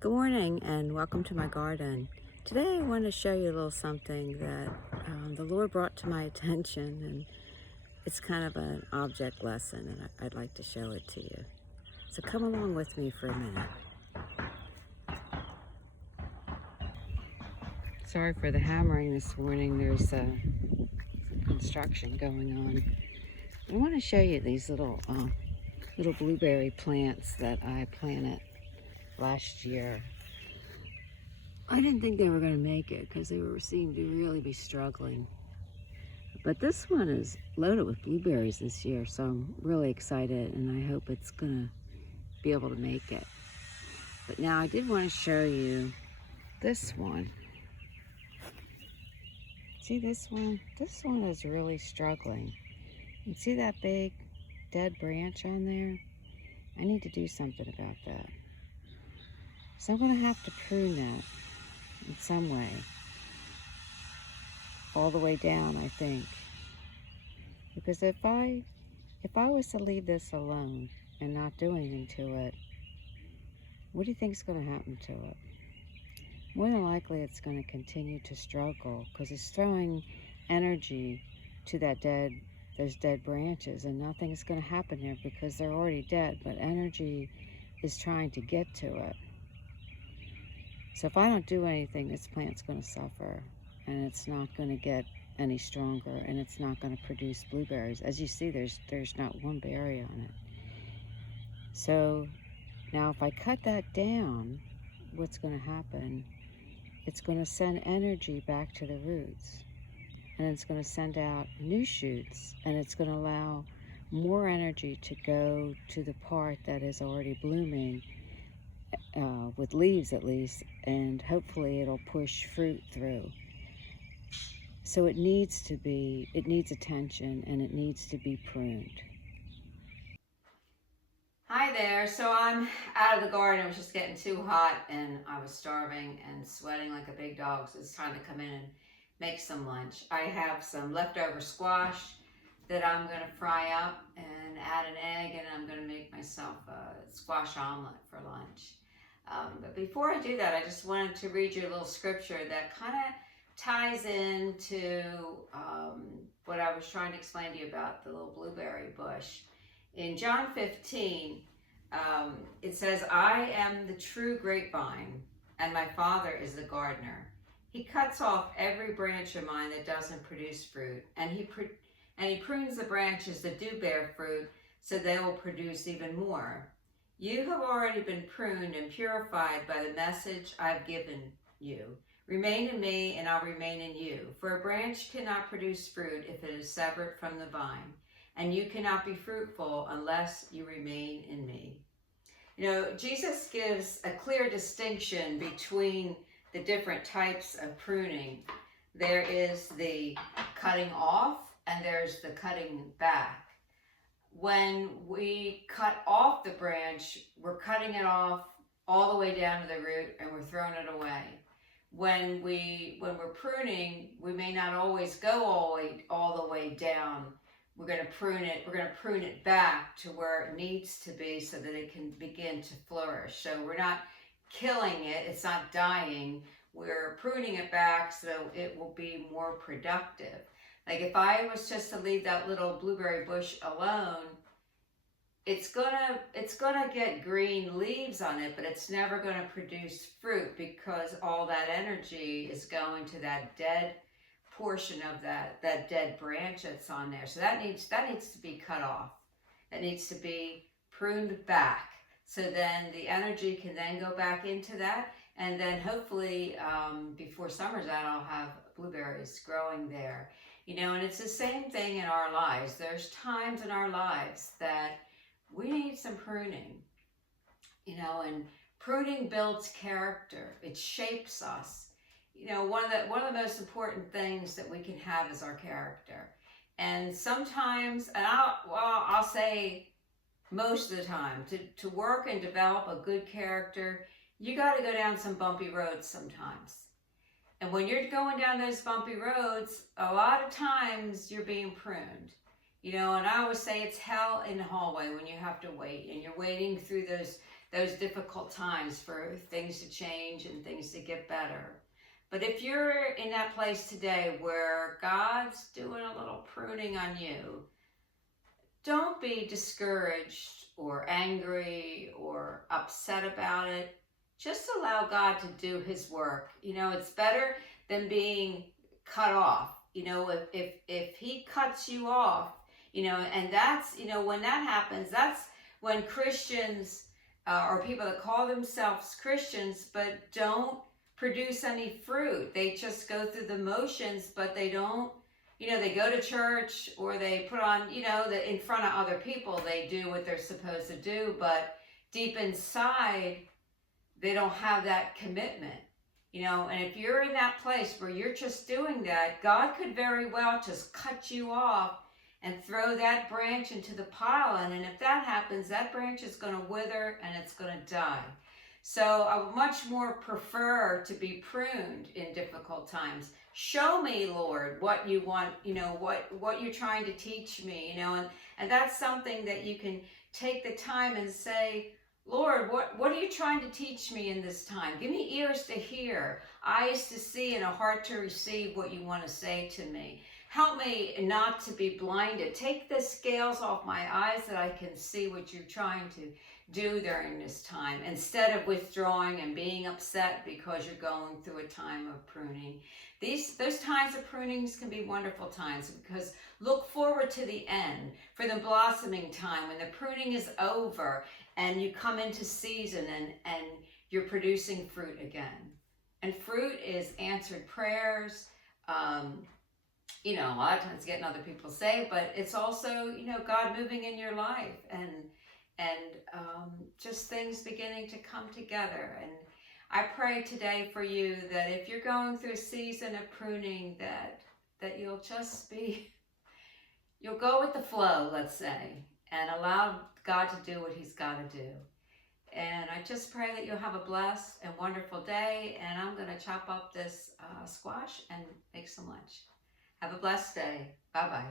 Good morning and welcome to my garden. Today I want to show you a little something that the Lord brought to my attention, and it's kind of an object lesson, and I'd like to show it to you. So come along with me for a minute. Sorry for the hammering this morning. There's some construction going on. I want to show you these little blueberry plants that I planted last year. I didn't think they were going to make it because they seemed to really be struggling. But this one is loaded with blueberries this year, so I'm really excited, and I hope it's going to be able to make it. But now I did want to show you this one. See this one? This one is really struggling. You see that big dead branch on there? I need to do something about that. So I'm going to have to prune that in some way. All the way down, I think. Because if I was to leave this alone and not do anything to it, what do you think is going to happen to it? More than likely it's going to continue to struggle because it's throwing energy to those dead branches, and nothing is going to happen there because they're already dead, but energy is trying to get to it. So if I don't do anything, this plant's going to suffer, and it's not going to get any stronger, and it's not going to produce blueberries. As you see, there's not one berry on it. So now if I cut that down, what's going to happen? It's going to send energy back to the roots, and it's going to send out new shoots, and it's going to allow more energy to go to the part that is already blooming, with leaves at least, and hopefully it'll push fruit through. So it needs attention, and it needs to be pruned. Hi there. So I'm out of the garden. It was just getting too hot, and I was starving and sweating like a big dog. So it's time to come in and make some lunch. I have some leftover squash that I'm going to fry up and add an egg, and I'm going to make myself a squash omelet for lunch. But before I do that, I just wanted to read you a little scripture that kind of ties into what I was trying to explain to you about the little blueberry bush. In John 15, it says, "I am the true grapevine, and my Father is the gardener. He cuts off every branch of mine that doesn't produce fruit, and he prunes the branches that do bear fruit, so they will produce even more. You have already been pruned and purified by the message I've given you. Remain in me, and I'll remain in you. For a branch cannot produce fruit if it is severed from the vine, and you cannot be fruitful unless you remain in me." You know, Jesus gives a clear distinction between the different types of pruning. There is the cutting off, and there's the cutting back. When we cut off the branch, we're cutting it off all the way down to the root, and we're throwing it away. When we're pruning, we may not always go all the way down. We're going to prune it back to where it needs to be so that it can begin to flourish. So we're not killing it, it's not dying. We're pruning it back so it will be more productive. Like if I was just to leave that little blueberry bush alone, it's gonna get green leaves on it, but it's never gonna produce fruit because all that energy is going to that dead portion of that dead branch that's on there. So that needs to be cut off. That needs to be pruned back. So then the energy can then go back into that, and then hopefully before summer's out, I'll have blueberries growing there. You know, and it's the same thing in our lives. There's times in our lives that we need some pruning. You know, and pruning builds character. It shapes us. You know, one of the most important things that we can have is our character. And sometimes, and I'll say most of the time, to work and develop a good character, you got to go down some bumpy roads sometimes. And when you're going down those bumpy roads, a lot of times you're being pruned. You know, and I always say it's hell in the hallway when you have to wait, and you're waiting through those difficult times for things to change and things to get better. But if you're in that place today where God's doing a little pruning on you, don't be discouraged or angry or upset about it. Just allow God to do his work. It's better than being cut off. If he cuts you off, and that's, when that happens, that's when Christians or people that call themselves Christians but don't produce any fruit. They just go through the motions, but they don't, they go to church or they put on, in front of other people, they do what they're supposed to do, but deep inside, they don't have that commitment. And if you're in that place where you're just doing that, God could very well just cut you off and throw that branch into the pile. And if that happens, that branch is going to wither and it's going to die. So I would much more prefer to be pruned in difficult times. Show me, Lord, what you want, what you're trying to teach me, and that's something that you can take the time and say, Lord, what are you trying to teach me in this time? Give me ears to hear, eyes to see, and a heart to receive what you want to say to me. Help me not to be blinded. Take the scales off my eyes that I can see what you're trying to do during this time, instead of withdrawing and being upset because you're going through a time of pruning. Those times of prunings can be wonderful times, because look forward to the end, for the blossoming time when the pruning is over and you come into season and you're producing fruit again. And fruit is answered prayers, a lot of times getting other people saved, but it's also, God moving in your life and just things beginning to come together. And I pray today for you that if you're going through a season of pruning, that you'll go with the flow, let's say, and allow God to do what he's got to do. And I just pray that you'll have a blessed and wonderful day. And I'm going to chop up this squash and make some lunch. Have a blessed day. Bye-bye.